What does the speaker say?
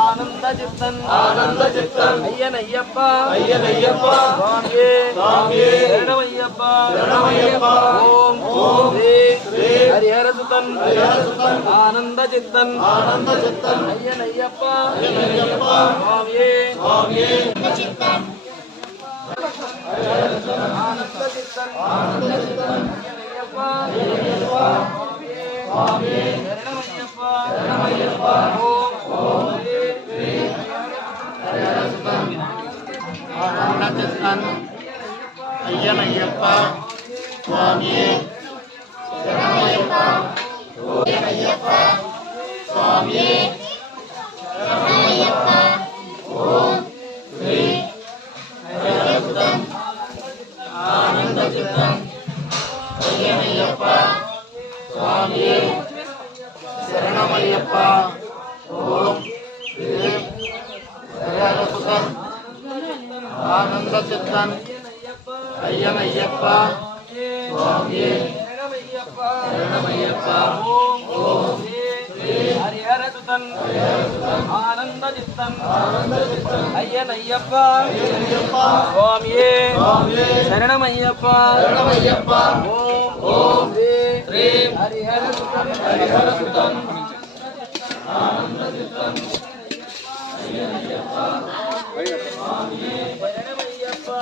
आनंद चित्तन अय्यनय्यप्पा स्वामिये शरणमय्यप्पा ओम श्री हरिहर सुतन आनंद चित्तन अय्यनय्यप्पा स्वामिये आनंद चित्तन अय्यनय्यप्पा स्वामिये शरणमय्यप्पा आनंदचित्तन अय्यनय्यप्पा स्वामिये शरणमय्यप्पा अय्यनय्यप्पा स्वामिये शरणमय्यप्पा ओम श्री हरिहरसुतन आनंदचित्तन अय्यनय्यप्पा स्वामिये शरणमय्यप्पा ओम श्री हरिहरसुतन आनंद चित्तन अय्यनय्यप्पा स्वामिये शरणमय्यप्पा ओम श्री हरिहर सुतन आनंद चित्तन अय्यनय्यप्पा स्वामिये शरणमय्यप्पा ओम श्री हरिहर सुतन आनंद चित्तन अय्यनय्यप्पा स्वामिये शरणमय्यप्पा